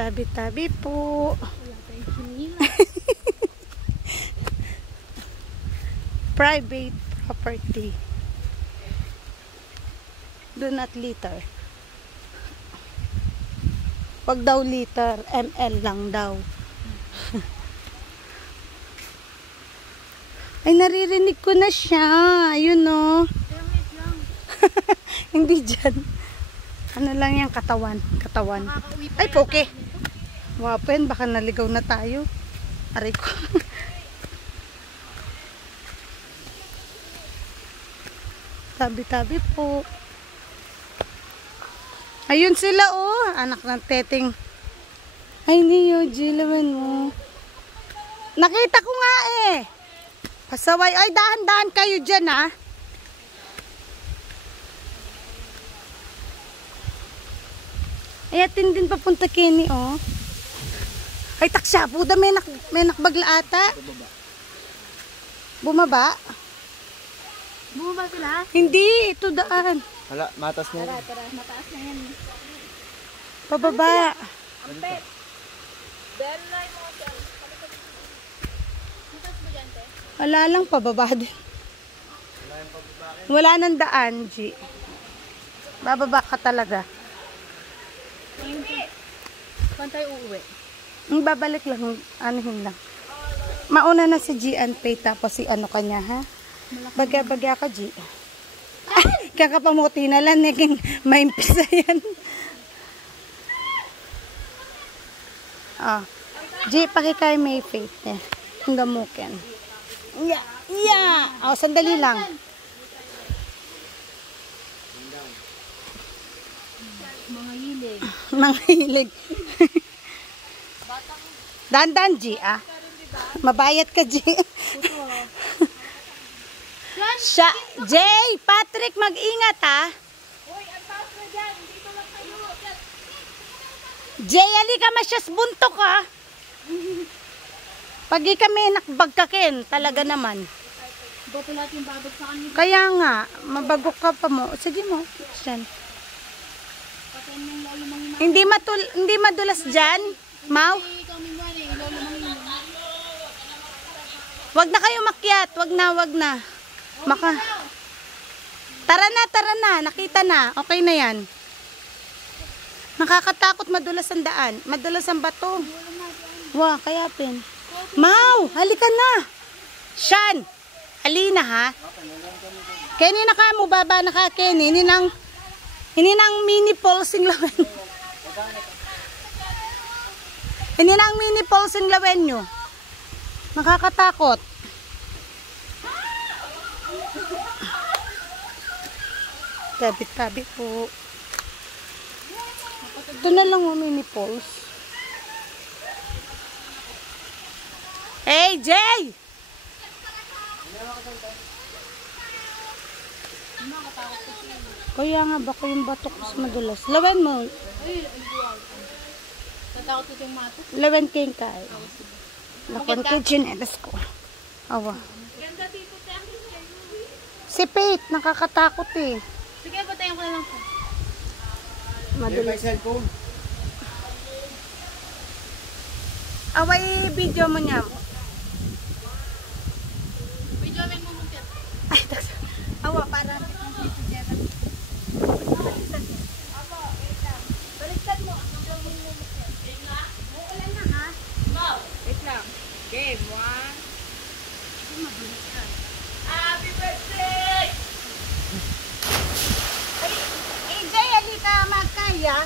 Tabi-tabi po. Wala tayong sinila. Private property. Do not litter. Wag daw liter, ml lang daw. Ay, naririnig ko na siya. Ayun, no. Wait lang. Hindi dyan. Ano lang yan, katawan. Katawan. Makakauwi pa Ay, yata poke. ako nito. Wapen, baka naligaw na tayo. Aray ko. Tabi-tabi po. Ayun sila, oh. Anak ng teteng. Ay, niyo, Jilawan mo. Nakita ko nga eh. Pasaway. Ay, dahan-dahan kayo dyan, ah. Ay, atin din papunta Kenny, oh. Ay, taksya po. May nakbagla ata. Bumaba? Bumaba sila? Hindi, ito daan. Hala, matas na Tara, yan. tara. Mataas na yan. Pababa. Ampet. Bellay mo siya. Mataas ba dyan, te? Wala lang, pababa din. Wala nang daan, G. Bababa ka talaga. Saan tayo uuwi? Babalik lang, anuhin lang. Mauna na si G and Pay, tapos si ano kanya, ha? Bagya-bagya ka, G. Ay, kakapamuti na lang, naging maimpisa yan. Ah. G, pakikay may faith, eh. Ang gamukin. Yeah, yeah. Oh, sandali lang. Mga hilig. Mga hilig. Dandan, G, ah. Mabayat ka, G. Siya, Jay, Patrick, mag-ingat, ha. Hoy, ang taas na dyan. Dito lang kayo. Jay, ali ka masyas buntok, ha. Pag kami nakbagkakin, talaga naman. Bato lahat yung babag sa kanila. Kaya nga, mabagok ka pa mo. Sige mo, Shan. Patayin mo yung lolo mga Hindi madulas dyan, Mau. kaming wari. Lolo mga Wag na kayo makyat, wag na. Tara na, nakita na. Okay na yan. Nakakatakot madulas ang daan. Madulas ang bato. Wah, kaya pin. Mau, halika na. Shan, halina ha. Kenny na ka mo, baba na ka, Kenny. Ini nang mini pulsing lawen. Ini nang mini pulsing lawen nyo. Nakakatakot. Tabi-tabi po. Ito na lang o, mini pulse. Hey, Jay! Kaya nga, baka yung batok mas madulas. Lawen mo. Tatakot ito yung mato. Lawen king kay. Lakon ko chinelas ko. Awa. Ganda dito tayo. Si Pete, nakakatakot eh. Sige, patayin ko na lang po. Madulas. cellphone. Away, video mo niya. Video men mo muna. Ay, awa, para baliktad mo. Uulan na, ha? Wait lang. Game 1. Happy birthday! Ay, AJ, halika magkaya.